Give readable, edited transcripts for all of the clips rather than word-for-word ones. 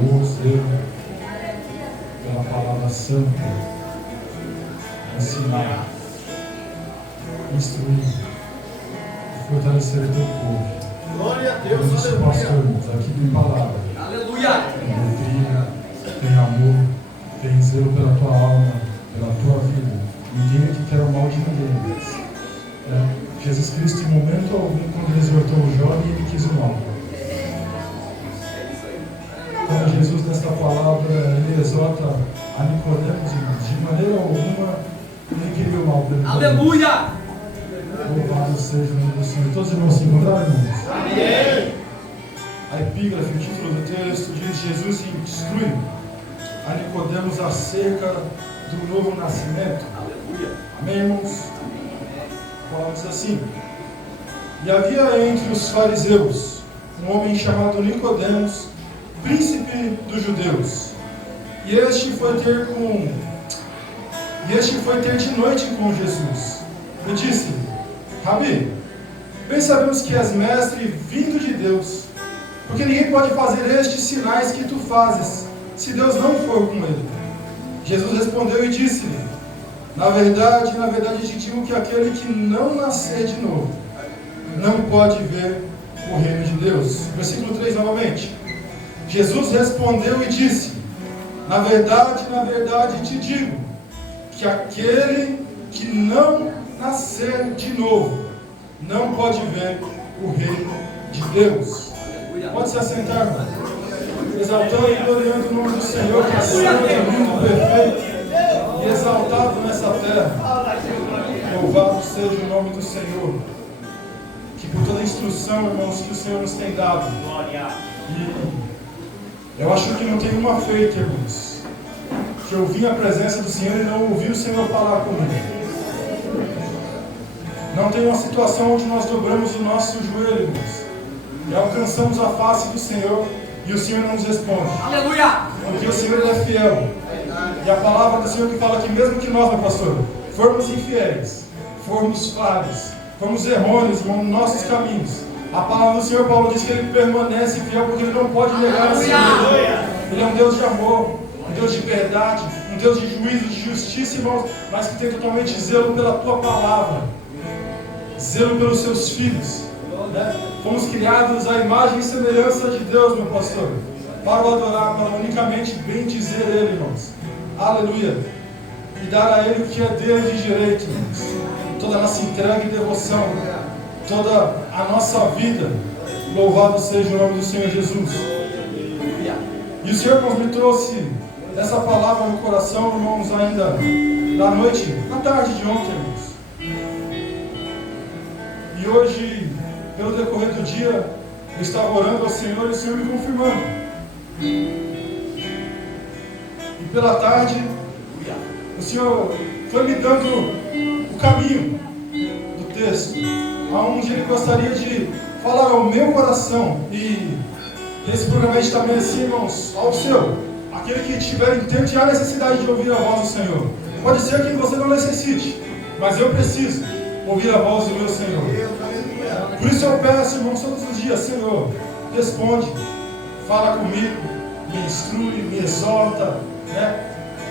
amor, zelo pela palavra santa, ensinar, instruir, fortalecer o teu povo. Glória a Deus, por isso, pastor, irmãos, aqui tem palavra, aleluia, tem doutrina, tem amor, tem zelo pela tua alma, pela tua vida. Ninguém aqui quer o mal de ninguém. Jesus Cristo, em momento algum, quando ele exortou o jovem, ele quis o mal. Então Jesus, nesta palavra, ele exorta a Nicodemos, de maneira alguma, ele queria o mal dele. Aleluia! Louvado seja o nome do Senhor. Todos os irmãos se encontraram, irmãos? Amém! A epígrafe, o título do texto diz: Jesus instrui a Nicodemos acerca do novo nascimento. Aleluia! Amém, irmãos? Paulo diz assim: e havia entre os fariseus um homem chamado Nicodemos, príncipe dos judeus. E este foi ter de noite com Jesus. E disse: Rabi, bem sabemos que és mestre vindo de Deus, porque ninguém pode fazer estes sinais que tu fazes, se Deus não for com ele. Jesus respondeu e disse-lhe: na verdade, te digo que aquele que não nascer de novo, não pode ver o reino de Deus. Versículo 3 novamente. Jesus respondeu e disse: na verdade, te digo, que aquele que não nascer de novo, não pode ver o reino de Deus. Pode se assentar, irmão. Exaltando e gloriando o nome do Senhor, que é santo, lindo, perfeito e exaltado nessa terra. Louvado seja o nome do Senhor, que por toda a instrução, irmãos, que o Senhor nos tem dado. E eu acho que não tem uma feita, irmãos, que eu vim à presença do Senhor e não ouvi o Senhor falar comigo. Não tem uma situação onde nós dobramos o nosso joelho, irmãos, e alcançamos a face do Senhor e o Senhor não nos responde. Aleluia! Porque o Senhor é fiel. E a palavra do Senhor que fala que mesmo que nós, meu pastor, formos infiéis, formos falhos, formos errôneos nos nossos caminhos, a palavra do Senhor, Paulo diz que ele permanece fiel porque ele não pode negar a si mesmo. Ele é um Deus de amor, um Deus de verdade, um Deus de juízo, de justiça, irmãos, mas que tem totalmente zelo pela tua palavra, zelo pelos seus filhos. Fomos criados à imagem e semelhança de Deus, meu pastor, para o adorar, para unicamente bem dizer Ele, irmãos. Aleluia! E dar a Ele o que é dele de direito, irmãos. Toda a nossa entrega e devoção, toda a nossa vida. Louvado seja o nome do Senhor Jesus. E o Senhor, irmãos, me trouxe essa palavra no coração, irmãos, ainda da noite, na tarde de ontem, irmãos. E hoje, pelo decorrer do dia, eu estava orando ao Senhor e o Senhor me confirmando. E pela tarde, o Senhor foi me dando o caminho do texto, aonde Ele gostaria de falar ao meu coração. E esse programa é também assim, irmãos, ao seu. Aquele que tiver intento e a necessidade de ouvir a voz do Senhor. Pode ser que você não necessite, mas eu preciso ouvir a voz do meu Senhor. Por isso eu peço, irmãos, todos os dias: Senhor, responde, fala comigo, me instrui, me exorta,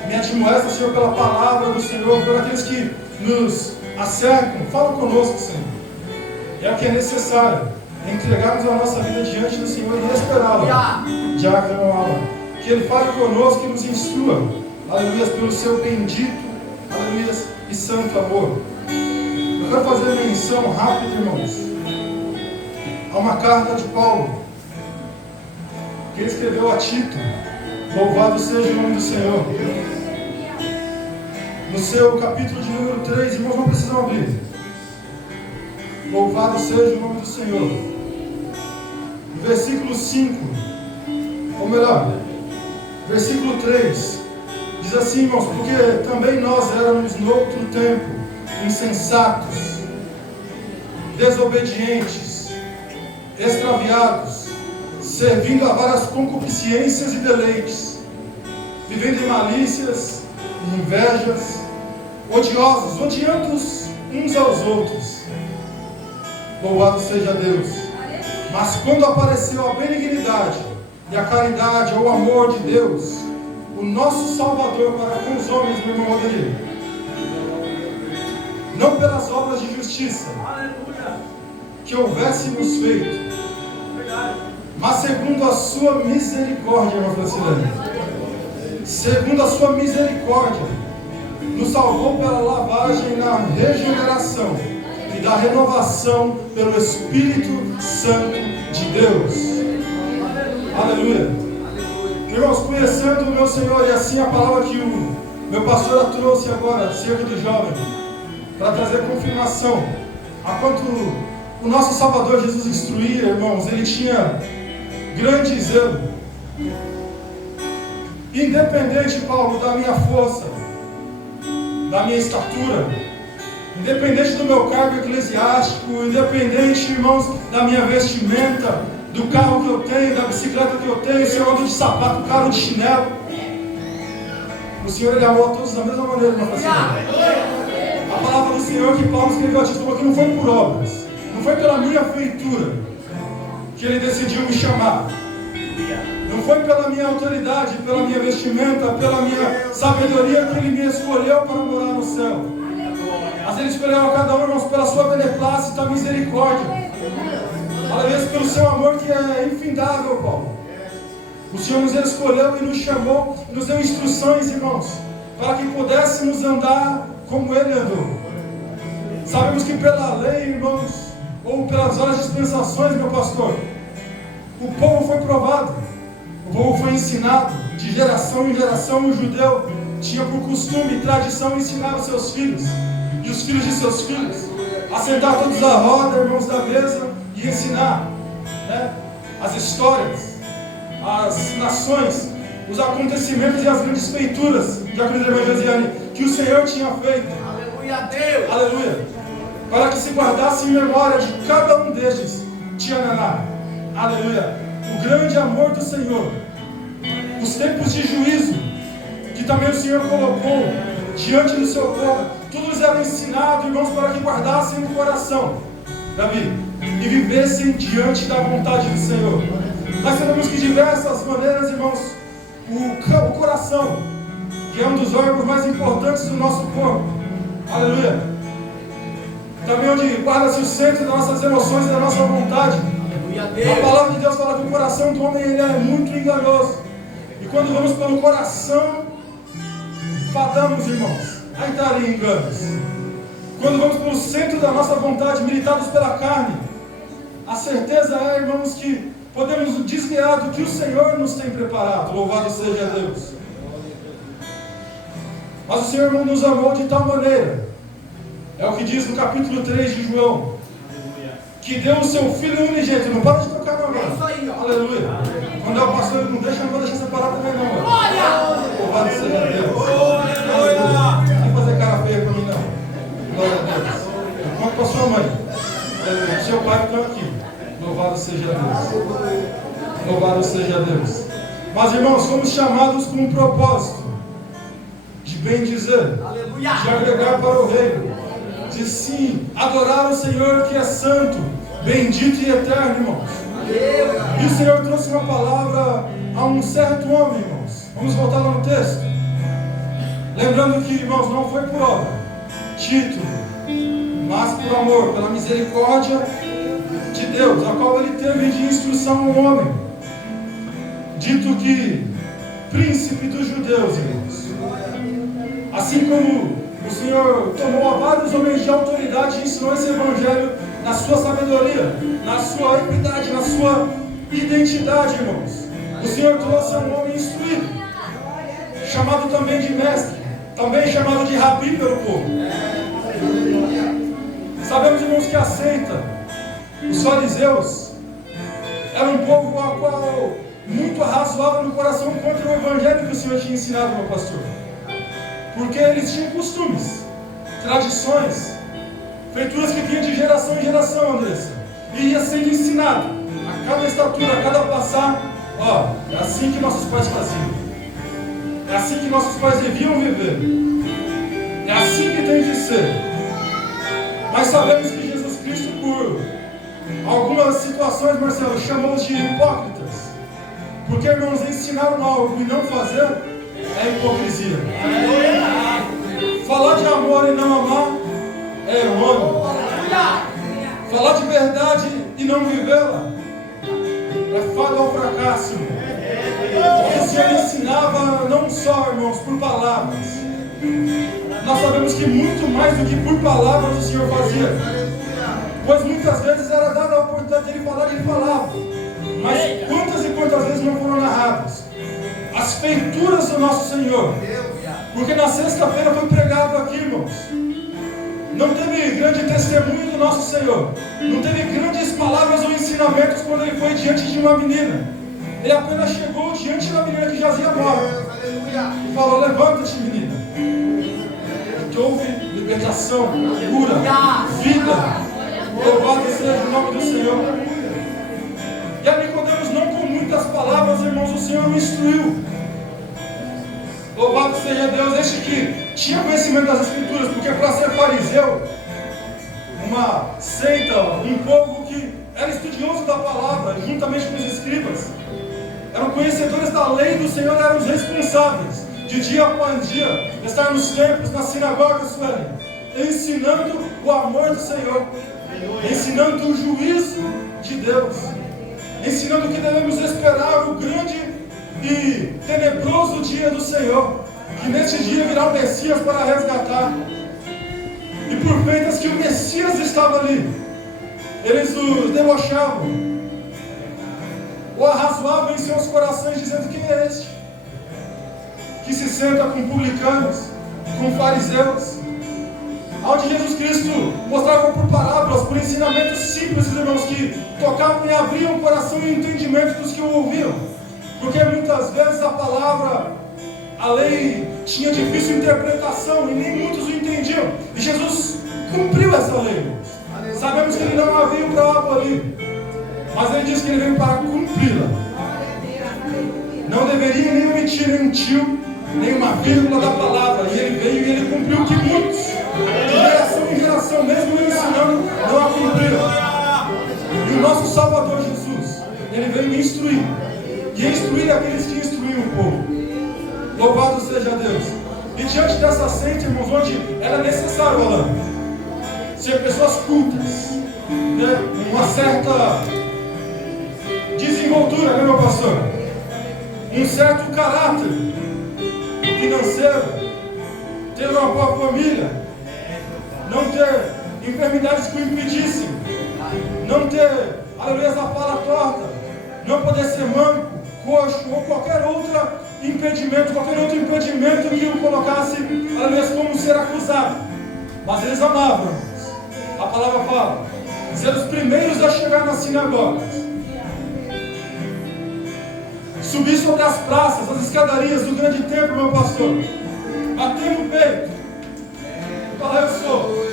me admoesta, Senhor, pela palavra do Senhor, por aqueles que nos acercam. Fala conosco, Senhor. É o que é necessário, entregarmos a nossa vida diante do Senhor e esperá-lo, diácono Alan. Que Ele fale conosco e nos instrua, aleluia, pelo seu bendito, aleluia, e santo amor. Eu quero fazer menção rápida, irmãos, a uma carta de Paulo, que ele escreveu a Tito. Louvado seja o nome do Senhor. No seu capítulo de número 3, irmãos, não precisam abrir. Louvado seja o nome do Senhor. No versículo 5, ou melhor, versículo 3, diz assim, irmãos: porque também nós éramos no outro tempo insensatos, desobedientes, extraviados, servindo a várias concupiscências e deleites, vivendo em malícias e invejas, odiosos, odiando-os uns aos outros. Louvado seja Deus. Mas quando apareceu a benignidade, e a caridade ou o amor de Deus, o nosso Salvador para com os homens, meu irmão Rodrigo. Não pelas obras de justiça que houvéssemos feito, mas segundo a sua misericórdia, irmã Francilene. Segundo a sua misericórdia, nos salvou pela lavagem na regeneração e da renovação pelo Espírito Santo de Deus. Aleluia. Irmãos, conhecendo o meu Senhor, e assim a palavra que o meu pastor trouxe agora, acerca do jovem, para trazer confirmação, a quanto o nosso Salvador Jesus instruía, irmãos, ele tinha grande zelo. Independente, Paulo, da minha força, da minha estatura, independente do meu cargo eclesiástico, independente, irmãos, da minha vestimenta, do carro que eu tenho, da bicicleta que eu tenho, se eu ando de sapato, caro, de chinelo, o Senhor, ele amou a todos da mesma maneira, irmão. A palavra do Senhor que Paulo escreveu a Tito falou que não foi por obras, não foi pela minha feitura que ele decidiu me chamar, não foi pela minha autoridade, pela minha vestimenta, pela minha sabedoria que ele me escolheu para morar no céu. Mas ele escolheu a cada um, irmãos, pela sua beneplácita e misericórdia. Aleluia, pelo seu amor que é infindável, Paulo. O Senhor nos escolheu e nos chamou, e nos deu instruções, irmãos, para que pudéssemos andar como ele andou. Sabemos que pela lei, irmãos, ou pelas várias dispensações, meu pastor, o povo foi provado, o povo foi ensinado, de geração em geração. O judeu tinha por costume e tradição ensinar os seus filhos, e os filhos de seus filhos, a sentar todos à roda, irmãos, da mesa, e ensinar, né, as histórias, as nações, os acontecimentos e as grandes feituras, de acordo com a Josiane, que o Senhor tinha feito. Aleluia a Deus. Aleluia. Para que se guardasse em memória de cada um destes, Tiananá. Aleluia. O grande amor do Senhor, os tempos de juízo, que também o Senhor colocou diante do seu povo, todos eram ensinados, irmãos, para que guardassem no coração, Davi, e vivessem diante da vontade do Senhor. Nós sabemos que de diversas maneiras, irmãos, o coração, que é um dos órgãos mais importantes do nosso corpo, aleluia, também onde guarda-se o centro das nossas emoções e da nossa vontade. A palavra de Deus fala que o coração do homem, ele é muito enganoso, e quando vamos pelo coração, fadamos, irmãos, a entrar em enganos. Quando vamos pelo centro da nossa vontade, militados pela carne, a certeza é, irmãos, que podemos desviar do que o Senhor nos tem preparado. Louvado seja Deus. Mas o Senhor, irmão, nos amou de tal maneira, é o que diz no capítulo 3 de João, que deu o seu Filho unigênito. Não para de tocar não, mano. Aleluia. Quando é o pastor, ele não deixa, não vou deixar separar também não, mano. Louvado seja Deus. Aleluia. Não vai fazer cara feia pra mim não. Glória a Deus. Eu conto pra sua mãe. Seu pai que está aqui. Louvado seja Deus. Louvado seja Deus. Mas, irmãos, fomos chamados com um propósito de bem dizer, de agregar para o reino, de sim adorar o Senhor que é santo, bendito e eterno, irmãos. E o Senhor trouxe uma palavra a um certo homem, irmãos. Vamos voltar lá no texto. Lembrando que, irmãos, não foi por obra, título, mas por amor, pela misericórdia de Deus, a qual ele teve de instrução ao homem, dito que príncipe dos judeus, irmãos. Assim como o Senhor tomou a vários homens de autoridade e ensinou esse evangelho na sua sabedoria, na sua equidade, na sua identidade, irmãos. O Senhor trouxe um homem instruído, chamado também de mestre, também chamado de rabi pelo povo. Sabemos, irmãos, que a seita, os fariseus, era um povo a qual muito arrazoava no coração contra o evangelho que o Senhor tinha ensinado, meu pastor. Porque eles tinham costumes, tradições, feituras que vinham de geração em geração, Andressa. E ia sendo ensinado a cada estatura, a cada passar. Ó, é assim que nossos pais faziam. É assim que nossos pais deviam viver. É assim que tem que ser. Mas sabemos que Jesus Cristo, por algumas situações, Marcelo, chamou-os de hipócritas. Porque, irmãos, ensinar algo e não fazer é hipocrisia. Falar de amor e não amar é errôneo. Falar de verdade e não vivê-la é fado ao fracasso. Porque o Senhor ensinava não só, irmãos, por palavras. Nós sabemos que muito mais do que por palavras o Senhor fazia. Pois muitas vezes era dada a oportunidade de Ele falar e Ele falava. Mas quantas e quantas vezes não foram narradas as feituras do nosso Senhor? Porque na sexta-feira foi pregado aqui, irmãos. Não teve grande testemunho do nosso Senhor. Não teve grandes palavras ou ensinamentos quando Ele foi diante de uma menina. Ele apenas chegou diante da menina que jazia morta e falou: levanta-te, menina. E que houve libertação, cura, vida. Louvado seja o nome do Senhor. E a Nicodemos, não com muitas palavras, irmãos, o Senhor o instruiu. Louvado seja Deus, este que tinha conhecimento das Escrituras, porque para ser fariseu, uma seita, um povo que era estudioso da palavra, juntamente com os escribas, eram conhecedores da lei do Senhor, eram os responsáveis, de dia após dia, estar nos templos, nas sinagogas, ensinando o amor do Senhor, ensinando o juízo de Deus, ensinando que devemos esperar o grande e tenebroso dia do Senhor, que neste dia virá o Messias para resgatar. E por feitas que o Messias estava ali, eles o debochavam, o arrazoavam em seus corações, dizendo: quem é este que se senta com publicanos, com fariseus? Onde Jesus Cristo mostrava por parábolas, por ensinamentos simples, irmãos, que tocavam e abriam o coração e o entendimento dos que o ouviam. Porque muitas vezes a palavra, a lei, tinha difícil interpretação e nem muitos o entendiam. E Jesus cumpriu essa lei. Sabemos que Ele não havia para abolir, mas Ele disse que Ele veio para cumpri-la. Não deveria nem omitir nem um tio, nem uma vírgula da palavra. E Ele veio e Ele cumpriu o que muitos, de geração em geração, mesmo ensinando, não a cumpriram. E o nosso Salvador Jesus, Ele veio me instruir, e instruir aqueles que instruíam o povo. Louvado seja Deus. E diante dessa seita, irmãos, onde era necessário, Alan, ser pessoas cultas, né? Uma certa desenvoltura, né, meu pastor? Um certo caráter financeiro, ter uma boa família, não ter enfermidades que o impedissem, não ter, aleluia, a fala torta, não poder ser manco, coxo ou qualquer outro impedimento que o colocasse, aleluia, como ser acusado. Mas eles amavam, irmãos. A palavra fala: ser os primeiros a chegar nas sinagogas, subir sobre as praças, as escadarias do grande templo, meu pastor, bater no peito, falar: eu sou,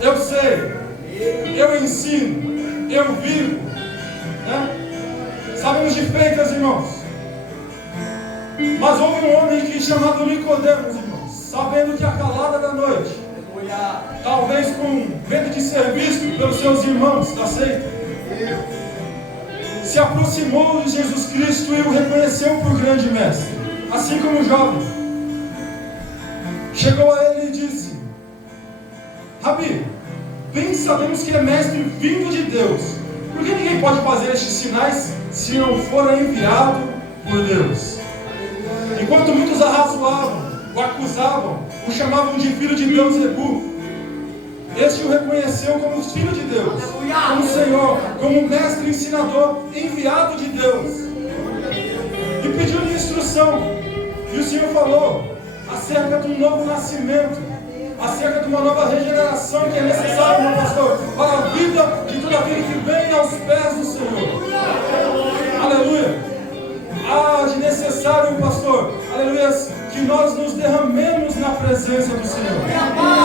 eu sei, eu ensino, eu vivo, né? Sabemos de feitas, irmãos. Mas houve um homem que chamado Nicodemos, irmãos, sabendo que a calada da noite, talvez com medo de ser visto pelos seus irmãos da seita, se aproximou de Jesus Cristo e o reconheceu por grande mestre, assim como o jovem. Chegou a ele e disse: Rabi, bem sabemos que é mestre vindo de Deus. Por que ninguém pode fazer estes sinais se não for enviado por Deus? Enquanto muitos arrazoavam, o acusavam, o chamavam de filho de Beelzebub, este o reconheceu como filho de Deus, como Senhor, como mestre ensinador, enviado de Deus. E pediu-lhe instrução. E o Senhor falou acerca de um novo nascimento, acerca de uma nova regeneração que é necessária, meu pastor, para a vida de todo aquele que vem aos pés do Senhor. Aleluia. De necessário, pastor, aleluia, que nós nos derramemos na presença do Senhor.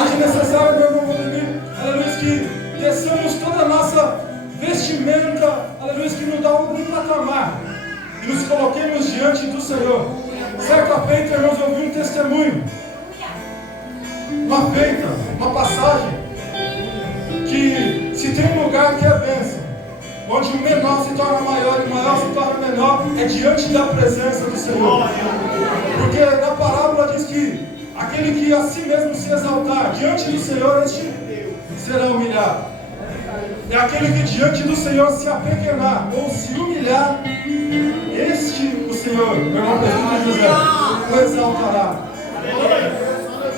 De necessário, meu irmão Vladimir, aleluia, que desçamos toda a nossa vestimenta, aleluia, que nos dá algum patamar e nos coloquemos diante do Senhor. Certa feita, irmãos, eu ouvi um testemunho, uma feita, uma passagem, que se tem um lugar que é bênção, onde o menor se torna maior e o maior se torna menor, menor é diante da presença do Senhor. Porque na parábola diz que aquele que a si mesmo se exaltar diante do Senhor, este será humilhado. É aquele que diante do Senhor se apequenar ou se humilhar, este o Senhor, meu irmão presbítero José, o exaltará.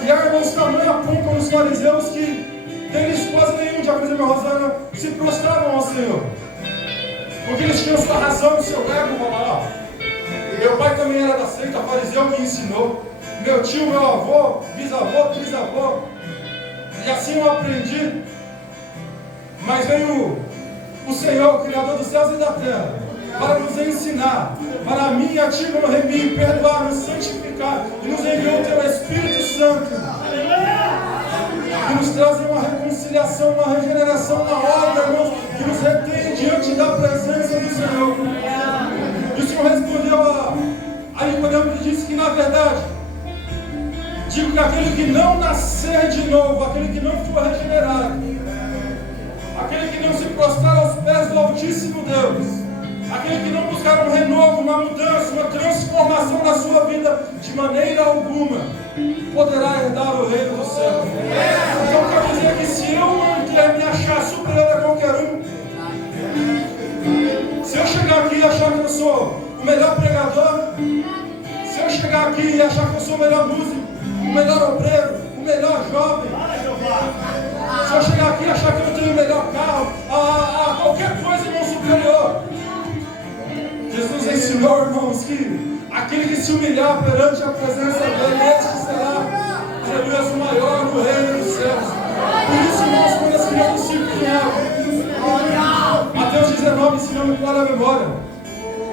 E há, irmãos, tamanha pompa nos fariseus que deles quase nenhum, de acordo com a Rosana, se prostravam ao Senhor. Porque eles tinham sua razão, seu ego, lá. Meu pai também era da seita, fariseu me ensinou. Meu tio, meu avô, bisavô, trisavô. E assim eu aprendi. Mas veio o Senhor, o Criador dos céus e da terra, para nos ensinar, para a mim e a ti nos remir, perdoar, nos santificar, e nos enviou o teu Espírito Santo, que nos traz uma reconciliação, uma regeneração na obra, irmãos, que nos retém diante da presença do Senhor. E o Senhor respondeu a Nicodemo e disse que, na verdade, digo que aquele que não nascer de novo, aquele que não for regenerado, aquele que não se prostrar aos pés do Altíssimo Deus, aquele que não buscar um renovo, uma mudança, uma transformação na sua vida, de maneira alguma poderá herdar o reino do céu. Então quer dizer que se eu me achar superior a qualquer um, se eu chegar aqui e achar que eu sou o melhor pregador, se eu chegar aqui e achar que eu sou o melhor músico, o melhor obreiro, o melhor jovem, se eu chegar aqui e achar que eu tenho o melhor carro, a qualquer coisa, irmão, superior, Jesus ensinou, irmãos, que aquele que se humilhar perante a presença dele, este será, aleluia, o maior no reino dos céus. Por isso, irmãos, quando as crianças se empenhavam, Mateus 19 ensinamos para a memória,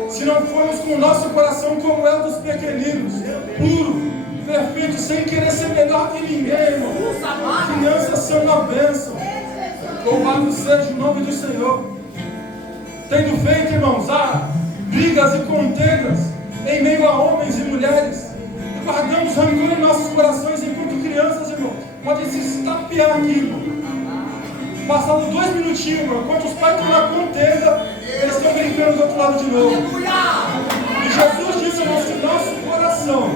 se não formos com o nosso coração como é o dos pequeninos, puro, perfeito, sem querer ser melhor que ninguém, irmão. Crianças são uma bênção. Louvado seja o nome do Senhor. Tendo feito, irmãos, brigas e contendas em meio a homens e mulheres, e guardamos rancor em nossos corações enquanto crianças, irmão. Podem se estapear aqui, irmão. Passando 2 minutinhos, irmão, enquanto os pais estão na contenda, eles estão brincando do outro lado de novo. E Jesus disse, irmãos, que nosso coração,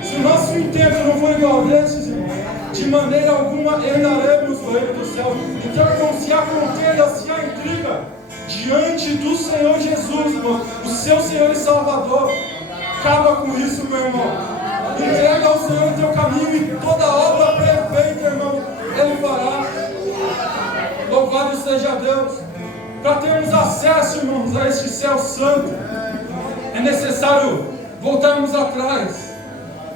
se o nosso intento não for igual desses, irmão, de maneira alguma herdaremos o reino dos céus. Então, irmão, se há contenda, se há intriga diante do Senhor Jesus, irmão, o seu Senhor e Salvador, acaba com isso, meu irmão. Entrega ao Senhor o teu caminho e toda obra perfeita, irmão, Ele fará. Louvado seja Deus. Para termos acesso, irmãos, a este céu santo, é necessário voltarmos atrás.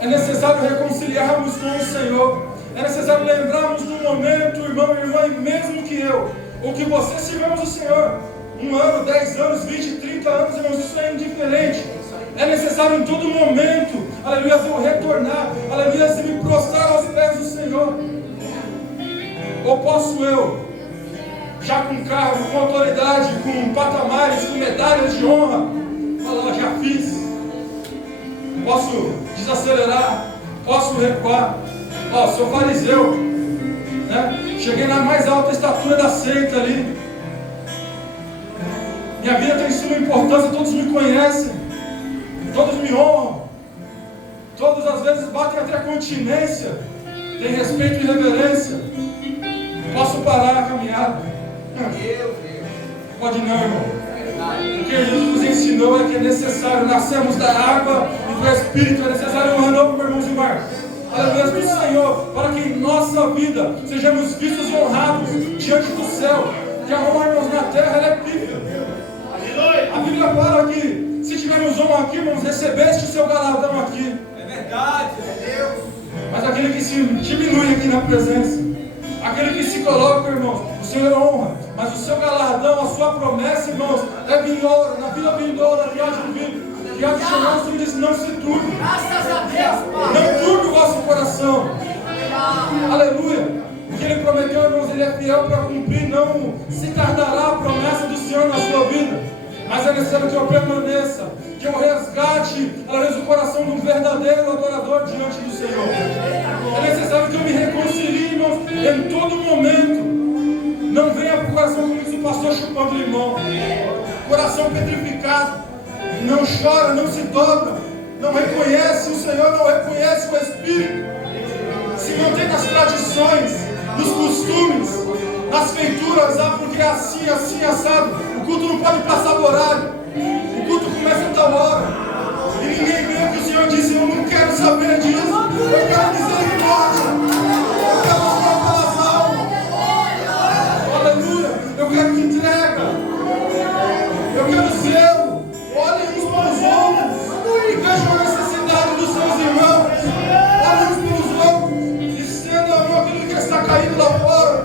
É necessário reconciliarmos com o Senhor. É necessário lembrarmos do momento, irmão e irmã, e mesmo que eu, ou que você sirvamos o Senhor, 1 ano, 10 anos, 20, 30 anos, irmãos, isso é indiferente. É necessário em todo momento, aleluia, eu retornar, aleluia, se me prostrar aos pés do Senhor. Ou posso eu, já com cargo, com autoridade, com patamares, com medalhas de honra, falar, já fiz. Posso desacelerar, posso recuar. Ó, sou fariseu, né? Cheguei na mais alta estatura da seita ali. Minha vida tem suma importância, todos me conhecem, todos me honram, todos às vezes batem até a continência, tem respeito e reverência. Posso parar a caminhada? Pode não, irmão. O que Jesus nos ensinou é que é necessário nascermos da água e do Espírito, é necessário um renovo, meus irmãos e irmãs. Aleluia do Senhor, para que em nossa vida sejamos vistos e honrados diante do céu. Que a honra, irmãos, na terra ela é pífia. A Bíblia fala que se tivermos honra aqui, irmãos, recebeste o seu galardão aqui. É verdade, é Deus. Mas aquele que se diminui aqui na presença, aquele que se coloca, irmãos, o Senhor honra, mas o seu galardão, a sua promessa, irmãos, é vindoura, na vida vindoura, que há de vir. E a chamar o Senhor diz, não se turbe. Graças a Deus, Pai. Não turbe o vosso coração. Aleluia. O que Ele prometeu, irmãos, Ele é fiel para cumprir. Não se tardará a promessa do Senhor na sua vida. Mas é necessário que eu permaneça, que eu resgate, aleluia, o coração de um verdadeiro adorador diante do Senhor. É necessário que eu me reconcilie, irmãos, em todo momento. Não venha para o coração como diz o pastor chupando limão. Coração petrificado. não chora, não se dobra, não reconhece o Senhor, não reconhece o Espírito, se mantém nas tradições, nos costumes, nas feituras, porque é assim, assim, assado. O culto não pode passar do horário, o culto começa a tal hora, e ninguém vê o que o Senhor disse. Eu não quero saber disso, eu quero misericórdia, eu quero amor pelas almas, aleluia, eu quero entrega, eu quero zelo. Olhem uns para os outros e vejam a necessidade dos seus irmãos, olhem uns pelos outros e estendam a mão aquilo que está caído lá fora.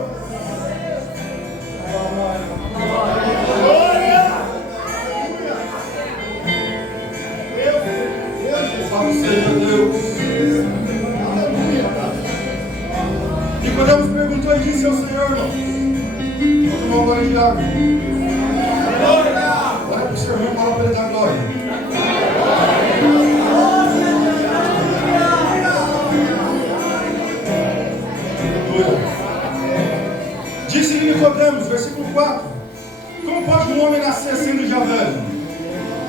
Louvado seja Deus. Nicodemos perguntou e disse ao Senhor, irmão, vou tomar um banho de água. Olha para o seu irmão e fala para ele dar glória. Disse-lhe Nicodemos, versículo 4: como pode um homem nascer sendo já velho?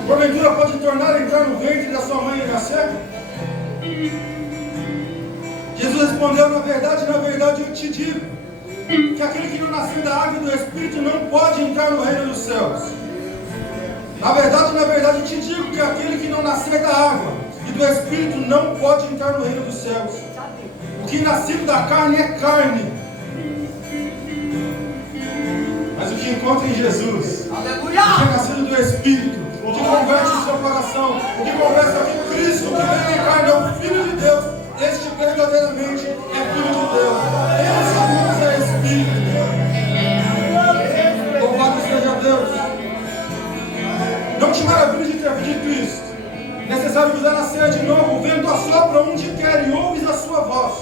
Porventura pode tornar a entrar no ventre da sua mãe e nascer? Jesus respondeu, na verdade eu te digo, que aquele que não nascer da água e do Espírito não pode entrar no reino dos céus. Na verdade te digo que aquele que não nascer da água e do Espírito não pode entrar no reino dos céus. O que é nascido da carne é carne, mas o que encontra em Jesus, o que é nascido do Espírito, o que converte o seu coração, o que converte que Cristo, que vem em carne, é o Filho de Deus. Este verdadeiramente é Filho de Deus. Esse é Espírito. Louvado seja Deus. Não te maravilhes de ter dito isso. Necessário vos é nascer de novo. O vento assopra onde quer e ouves a sua voz,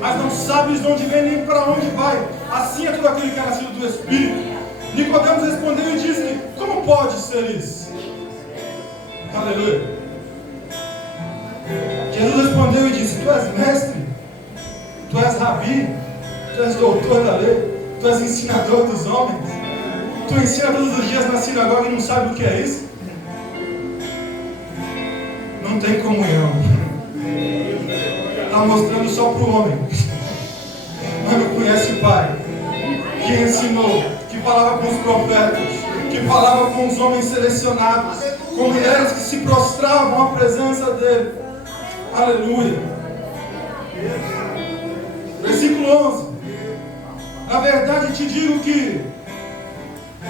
mas não sabes de onde vem nem para onde vai. Assim é tudo aquele que é nascido do Espírito. Nicodemos respondeu e disse: como pode ser isso? Aleluia. Jesus respondeu e disse: tu és mestre, tu és rabi, tu és doutor da lei, tu és ensinador dos homens, tu ensina todos os dias na sinagoga e não sabe o que é isso? Não tem comunhão. Está mostrando só para o homem, mas não conhece o Pai, que ensinou, que falava com os profetas, que falava com os homens selecionados, com mulheres que se prostravam à presença dele. Aleluia. Versículo 11: na verdade te digo que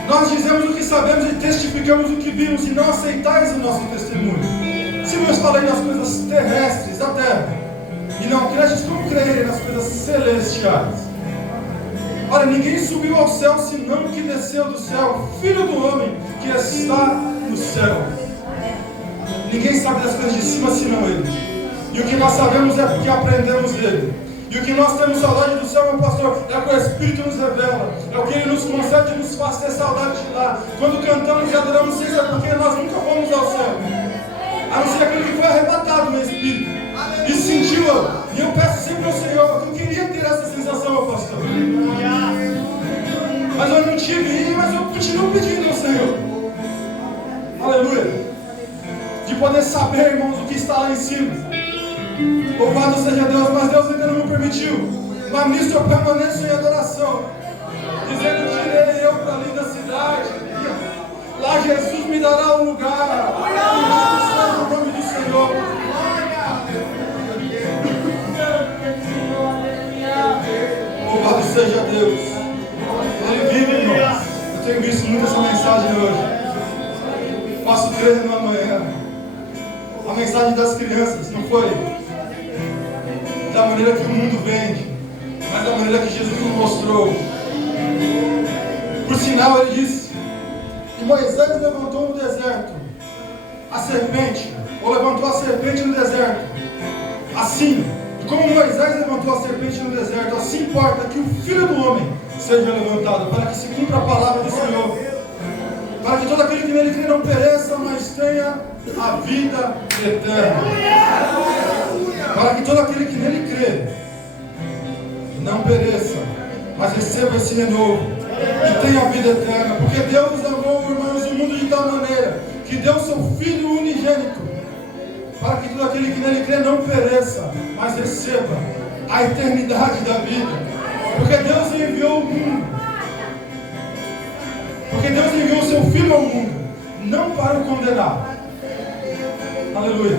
nós dizemos o que sabemos e testificamos o que vimos, e não aceitais o nosso testemunho. Se vos falei nas coisas terrestres da terra, e não credes, como crerei nas coisas celestiais? Ora, ninguém subiu ao céu, senão o que desceu do céu, Filho do homem que está no céu. Ninguém sabe das coisas de cima, senão ele. E o que nós sabemos é porque aprendemos dele. E o que nós temos saudade do céu, meu pastor, é o que o Espírito nos revela. É o que ele nos concede e nos faz ter saudade de lá. Quando cantamos e adoramos, isso é porque nós nunca fomos ao céu, a não ser aquele que foi arrebatado no Espírito e sentiu. E eu peço sempre ao Senhor, que eu queria ter essa sensação, meu pastor, mas eu não tive, mas eu continuo pedindo ao Senhor. Aleluia. De poder saber, irmãos, o que está lá em cima. Louvado seja Deus, mas Deus ainda não me permitiu. Mas nisso eu permaneço em adoração, dizendo: tirei eu para ali da cidade, lá Jesus me dará um lugar. Louvado seja o nome do Senhor. Louvado seja Deus. Ele vive, irmãos. Eu tenho visto muito essa mensagem hoje. Posso crer no amanhã. A mensagem das crianças não foi da maneira que o mundo vende, mas da maneira que Jesus nos mostrou. Por sinal, ele disse que Moisés levantou no deserto a serpente, ou levantou a serpente no deserto. Assim, como Moisés levantou a serpente no deserto, assim importa que o Filho do Homem seja levantado, para que se cumpra a palavra do Senhor, para que todo aquele que nele crê não pereça, mas tenha a vida eterna. Para que todo aquele que nele crê não pereça, mas receba esse renovo e tenha a vida eterna. Porque Deus amou, irmãos, o mundo de tal maneira que deu seu Filho único unigênito, para que todo aquele que nele crê não pereça, mas receba a eternidade da vida. Porque Deus enviou o mundo. Porque Deus enviou o seu Filho ao mundo, não para o condenar. Aleluia.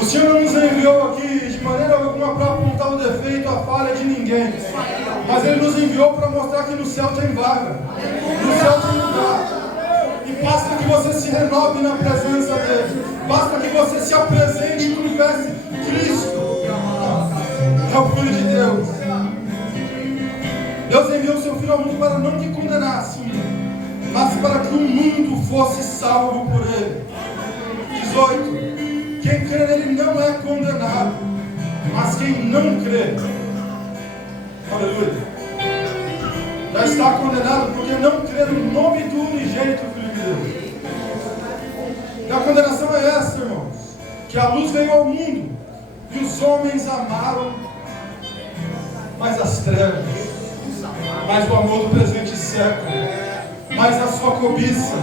O Senhor não nos enviou aqui de maneira alguma para apontar o defeito, a falha de ninguém. Mas Ele nos enviou para mostrar que no céu tem vaga. No céu tem lugar. E basta que você se renove na presença dEle. Basta que você se apresente e confesse: Cristo é o Filho de Deus. Deus enviou o seu Filho ao mundo para não que condenasse o mundo, mas para que o mundo fosse salvo por Ele. 18. Quem crê nele não é condenado, mas quem não crê, aleluia, já está condenado porque não crê no nome do unigênito Filho de Deus. E a condenação é essa, irmãos, que a luz veio ao mundo e os homens amaram mais as trevas, mais o amor do presente século, mais a sua cobiça.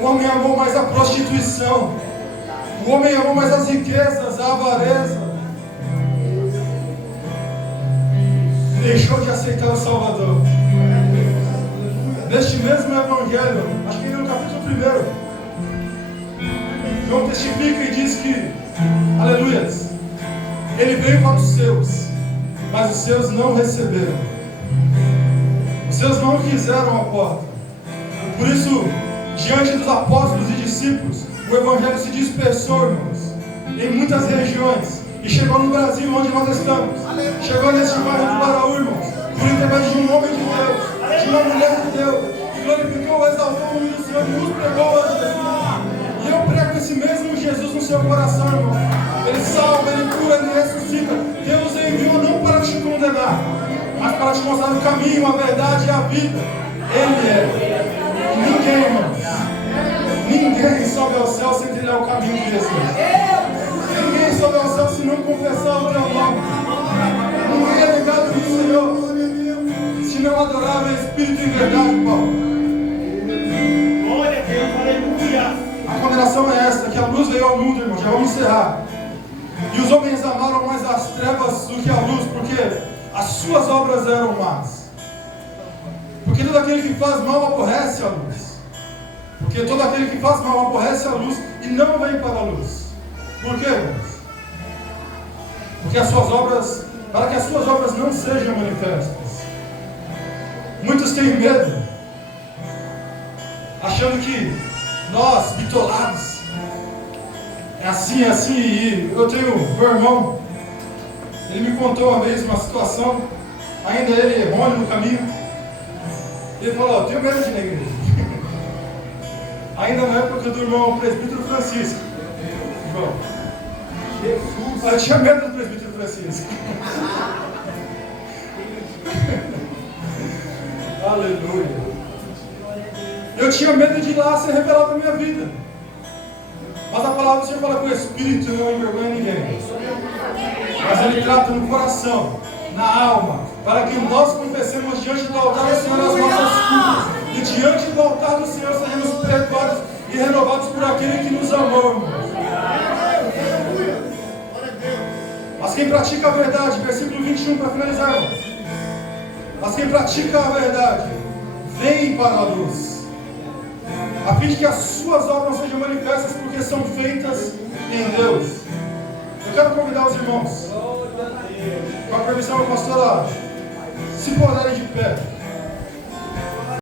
O homem amou mais a prostituição. O homem amou mais as riquezas, a avareza. Deixou de aceitar o Salvador. Neste mesmo Evangelho, acho que ainda no capítulo 1, João testifica e diz que, aleluias, ele veio para os seus, mas os seus não receberam. Os seus não quiseram a porta. Por isso, diante dos apóstolos e discípulos, o Evangelho se dispersou, irmãos, em muitas regiões, e chegou no Brasil, onde nós estamos. Chegou neste bairro do Baraú, irmãos, por intermédio de um homem de Deus, de uma mulher de Deus, que glorificou, exaltou o nome do Senhor e nos pregou a Jesus. E eu prego esse mesmo Jesus no seu coração, irmão. Ele salva, Ele cura, Ele ressuscita. Deus enviou não para te condenar, mas para te mostrar o caminho, a verdade e a vida. Ele é. E ninguém, irmãos, ninguém sobe ao céu sem trilhar o caminho de Jesus. Ninguém sobe ao céu se não confessar o teu nome. Ninguém é ligado do Senhor se não adorar o Espírito em verdade, Paulo. Glória a Deus, aleluia. A condenação é esta, que a luz veio ao mundo, irmão. Já vamos encerrar. E os homens amaram mais as trevas do que a luz, porque as suas obras eram más. Porque todo aquele que faz mal aborrece a luz. Porque todo aquele que faz mal aborrece a luz e não vem para a luz. Por quê, irmãos? Porque as suas obras, para que as suas obras não sejam manifestas. Muitos têm medo, achando que nós, bitolados, é assim, e eu tenho meu irmão, ele me contou uma vez uma situação, ainda ele errôneo no caminho, ele falou: eu tenho medo de ir na igreja. Ainda na época do irmão presbítero Francisco. João. Jesus. Eu tinha medo do presbítero Francisco. Aleluia. Eu tinha medo de ir lá ser revelado na minha vida. Mas a palavra do Senhor fala que o Espírito não envergonha ninguém. Mas Ele trata no coração, na alma, para que nós confessemos diante do altar do Senhor as nossas culpas. E diante do altar do Senhor seremos perdoados e renovados por aquele que nos amou, irmãos. Mas quem pratica a verdade, versículo 21 para finalizar, irmãos. Mas quem pratica a verdade, vem para a luz, a fim de que as suas obras sejam manifestas, porque são feitas em Deus. Eu quero convidar os irmãos, com a permissão da pastora, se porem de pé.